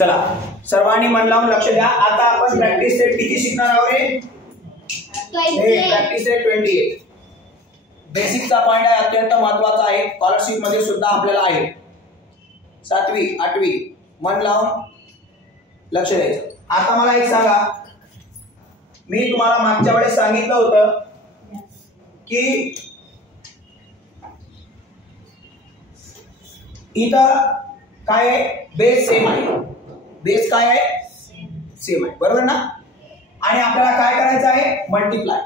चला सर्वांनी मन लावून लक्ष द्या. आता आपण प्रॅक्टिस सेट किती शिकणार आहोत रे? Practice set 28. बेसिकचा पॉइंट आहे, अत्यंत महत्त्वाचा आहे. स्कॉलरशिप मध्ये सुद्धा आपल्याला आहे. 7वी 8वी मन लावून लक्ष द्यायचं. आता मला एक सांगा, मी तुम्हाला मागच्या वेळेस सांगितलं होतं की इथं काय आहे, बेस सेम आहे. बेस काय आहे? सेम आहे, बरोबर ना? आणि आपल्याला काय करायचं आहे? मल्टिप्लाय.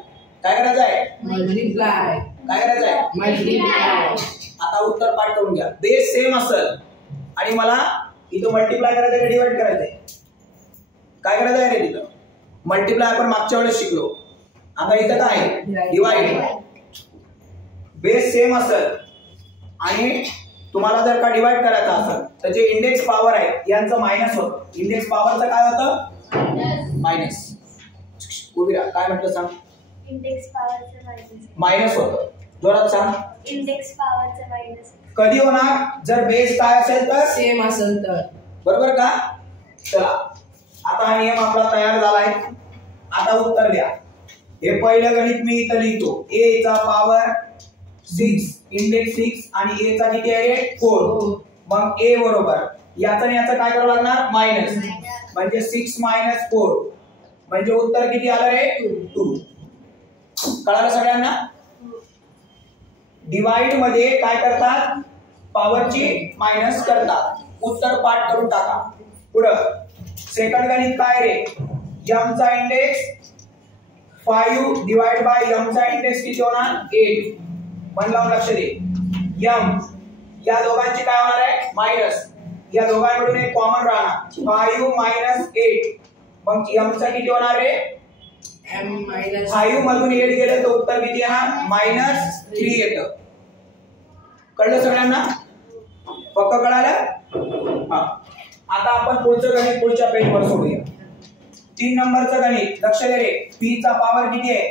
काय करायचं आहे? मल्टिप्लाय. काय करायचं आहे? मल्टिप्लाय. आता उत्तर पाठ करून घ्या. बेस सेम असेल आणि मला इथं मल्टिप्लाय करायचं आहे, डिवाइड करायचंय. काय करायचं आहे रे? तिथं मल्टिप्लाय आपण मागच्या वेळेस शिकलो. आता इथं काय आहे? डिवाइड. बेस सेम असेल आणि तुम्हाला जर का डिवाइड करायचं असेल तर जे इंडेक्स पॉवर आहे यांचं मायनस होतं. इंडेक्स पॉवरचं काय होतं? मायनस. उभी राहा, काय म्हटलं सांग? इंडेक्स पॉवरचं मायनस होतं. जोरात सांग. इंडेक्स पॉवरचं मायनस कधी होणार? जर बेस काय असेल तर सेम असेल तर, बरोबर का? चला आता हा नियम आपला तयार झालाय. आता उत्तर द्या. हे पहिलं गणित मी इथं लिहितो. a चा पॉवर 6 इंडेक्स 6 आणि a चा किती आहे? 4. मग a बरोबर याचं आणि याचं काय करावं लागणार? मायनस. म्हणजे 6 - 4 म्हणजे उत्तर किती आलं रे? 2. कळालं सगळ्यांना? डिवाइड मध्ये काय करतात? पॉवरची मायनस करतात. उत्तर पाठ करून टाका. पुढं सेकंड गणित काय रे? m चा इंडेक्स 5 डिवाइड बाय m चा इंडेक्स किती होणार? 8. मन लावून लक्ष दे. m या दोघांची काय होणार आहे? मायनस. या दोघांमधून एक कॉमन राहणार. 5 - 8 मग m चा किती होणार रे? m - 5 मधून 8 गेले तर उत्तर किती येणार? -3 येतं. कळलं सगळ्यांना? पक्क कळालं? हा. आता आपण पुढचं गणित पुढच्या पेजवर सोडूया. 3 नंबरचं गणित लक्ष दे रे. p चा पॉवर किती आहे?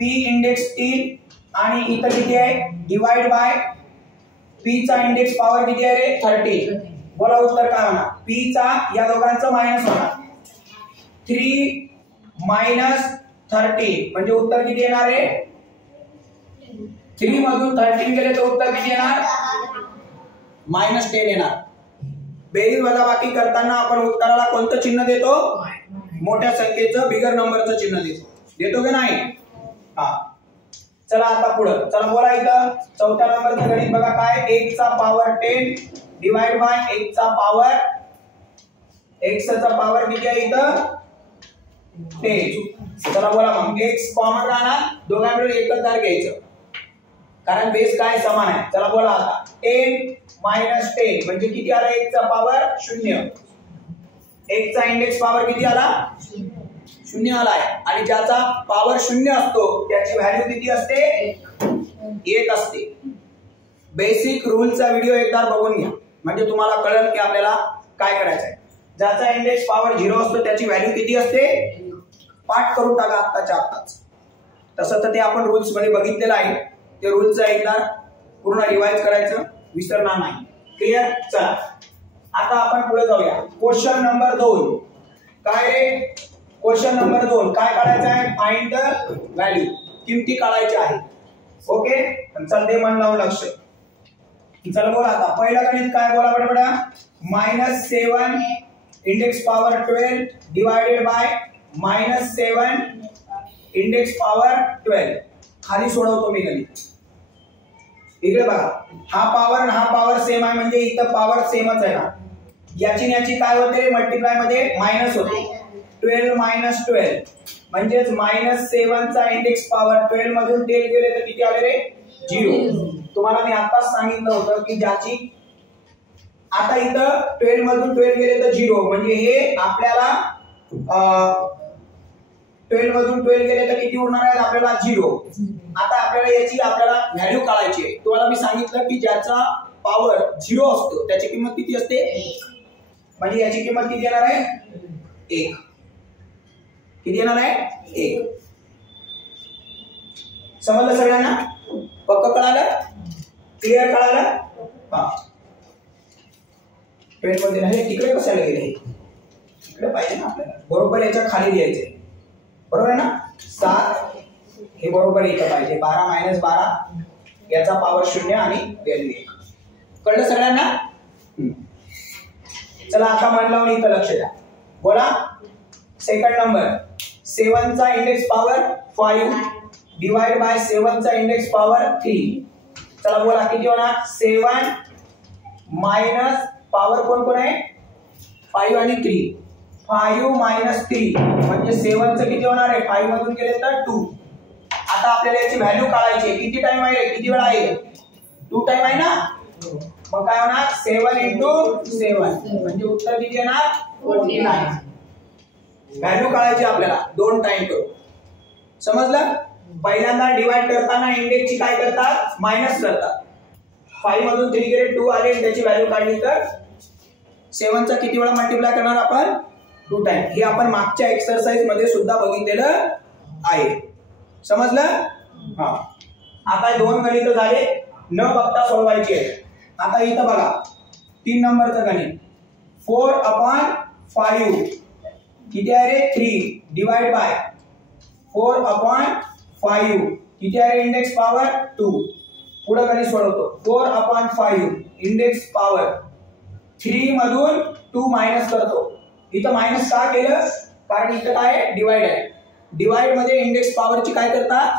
p इंडेक्स 3 आणि इथं किती आहे? डिवाइड बाय p चा इंडेक्स पॉवर किती आहे रे? 30. बोला उत्तर काय होणार? p चा या दोघांचं मायनस होणार. 3 - 30 म्हणजे उत्तर किती येणार रे? 3 मधून 13 गेले तर उत्तर किती येणार? -10 येणार. बेरीज वजाबाकी करताना आपण उत्तराला कोणतं चिन्ह देतो? मोठ्या संख्येचं, बिगर नंबरचं चिन्ह देतो की नाही? हा. चला आता पुढं. चला बोला इथं 4थ्या नंबरचं गणित बघा काय? 1 चा पॉवर 10 डिवाइड बाय 1 चा पॉवर x चा पॉवर किती आहे इथं? 10. चला बोला मग x कॉमन राहणार. दोघांकडून एकच धार घ्यायचं कारण बेस काय समान आहे. चला बोला आता 10 - 10 म्हणजे किती आला? 1 चा पॉवर 0. 1 चा इंडेक्स पॉवर किती आला? 0 आलाय. आणि ज्याचा पॉवर 0 असतो त्याची व्हॅल्यू किती असते? 1 असते. बेसिक रूलचा व्हिडिओ एकदा बघून घ्या म्हणजे तुम्हाला कळेल की आपल्याला काय करायचं आहे. ज्याचा इंडेक्स पॉवर 0 असतो त्याची व्हॅल्यू किती असते? पाठ करून टाका आत्ताच्या आत्ताच. तसं तर ते आपण रूल्स मध्ये बघितलेलं आहे. ते रूल्सचं एकदा पूर्ण रिवाइज करायचं, विसरणार नाही. क्लिअर? चला आता आपण पुढे जाऊया. क्वेश्चन नंबर 2 काय रे? क्वेश्चन नंबर 2 काय काढायचं आहे? Find the value. किमती काढायच्या आहेत. ओके. चल दे मन लावून लक्ष. चल बोला आता पहिला गणित काय? बोला बडबडा. -7 index power 12 divided by -7 index power 12. खाली सोडवतो मी गणित. इकडे बघा, हा पॉवर आणि हा पॉवर सेम आहे म्हणजे इथं पॉवर सेमच आहे ना. याची याची काय होते? मल्टिप्लाय मध्ये मायनस होते. 12 - 12 म्हणजेच -7 चा इंडेक्स पॉवर 12 मधून 10 गेले तर किती आले रे? 0. तुम्हाला मी आताच सांगितलं होतं की ज्याची आता इथं 12 मधून 12 गेले तर 0 म्हणजे हे आपल्याला 12 मधून 12 गेले तर किती उरणार आहे? आपल्याला 0. आता आपल्याला याची व्हॅल्यू काढायची आहे. तुम्हाला मी सांगितलं की ज्याचा पॉवर 0 असतो त्याची किंमत किती असते? 1. म्हणजे याची किंमत किती येणार आहे? 1. किती येणार आहे? 1. समजलं सगळ्यांना? पक्क कळालं? क्लिअर कळालं? हा. पेन मध्ये नाही, तिकडे कशाला गेले, इकडे पाहिजे ना आपल्याला, बरोबर याच्या खाली द्यायचे, बरोबर आहे ना. 7 हे बरोबर इथं पाहिजे, 12 मायनस 12 याचा पॉवर 0 आणि व्हॅल्यू 1. कळलं सगळ्यांना. चला आता मन लावून इथं लक्ष द्या. बोला. सेकंड नंबर 7 चा इंडेक्स पॉवर 5 डिवाइड बाय 7 चा इंडेक्स पॉवर 3. चला बोला किती होणार. 7 मायनस पॉवर कोण कोण आहे 5 आणि 3. 5 मायनस 3 म्हणजे 7 चं किती होणार आहे, 5 मधून गेले तर 2. आता आपल्याला याची व्हॅल्यू काढायची आहे. किती टाइम आहे, किती वेळा आहे, 2 टाइम आहे ना. मग काय होणार 7 into 7 म्हणजे उत्तर किती येणार 49. व्हॅल्यू काढायची आपल्याला 2 टाइम करू. समजलं. पहिल्यांदा डिवाइड करताना इंडेक्सची काय करतात, मायनस करतात. 5 मधून 3 गेले 2 आले, त्याची व्हॅल्यू काढली तर 7 चा किती वेळा मल्टिप्लाय करणार आपण 2 टाइम. हे आपण मागच्या एक्सरसाइज मध्ये सुद्धा बघितलेलं आहे. समजलं. हा. आता 2 गणित झाले, न बघता सोडवायची आहे. आता इथं बघा 3 नंबरचं गणित 4/5 किती आहे रे 3 डिवाइड बाय 4/5 किती आहे इंडेक्स पॉवर 2. पुढे गणित सोडवतो. 4/5 इंडेक्स पॉवर 3 मधून 2 मायनस करतो. इथं मायनस का केलं, कारण इथं काय डिवाइड आहे. डिवाइड मध्ये इंडेक्स पॉवरची काय करतात,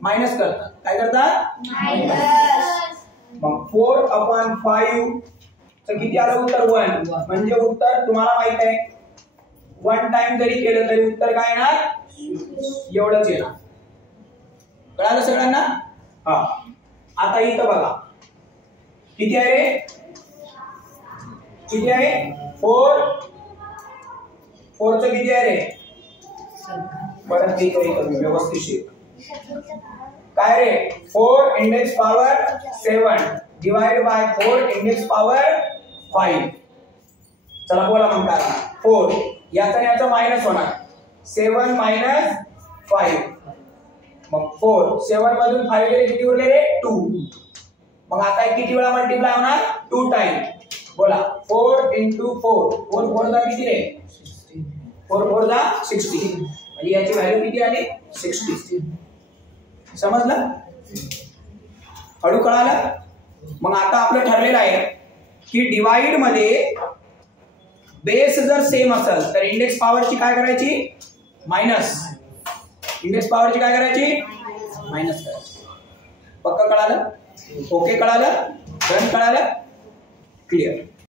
मायनस करतात. काय करतात मायनस. मग 4/5 चं किती आलं उत्तर 1. म्हणजे उत्तर तुम्हाला माहित आहे 1 टाइम जरी केलं तरी उत्तर काय येणार एवढंच येणार. कळालं सगळ्यांना. हा. आता इथं बघा किती आहे रे, किती आहे 4 चं किती आहे रे, परत व्यवस्थित काय रे 4 index power 7 divide by 4 index power 5. चला बोला मग काय 4 याचा मायनस होणार 7 मायनस 5. मग 4 7 मधून 5 गेले किती उरले रे 2. मग आता किती वेळा मल्टिप्लाय होणार 2 टाइम. बोला 4 into 4 4 4 चा किती रे 4 4 चा 60 म्हणजे याची व्हॅल्यू किती आली 60. समजलं. हळू कळालं. मग आता आपलं ठरलेलं आहे की डिवाइड मध्ये बेस जर सेम असेल तर इंडेक्स पॉवरची काय करायची मायनस. इंडेक्स पॉवरची काय करायची मायनस करायची. पक्का कळालं. ओके कळालं. डन कळालं. क्लिअर.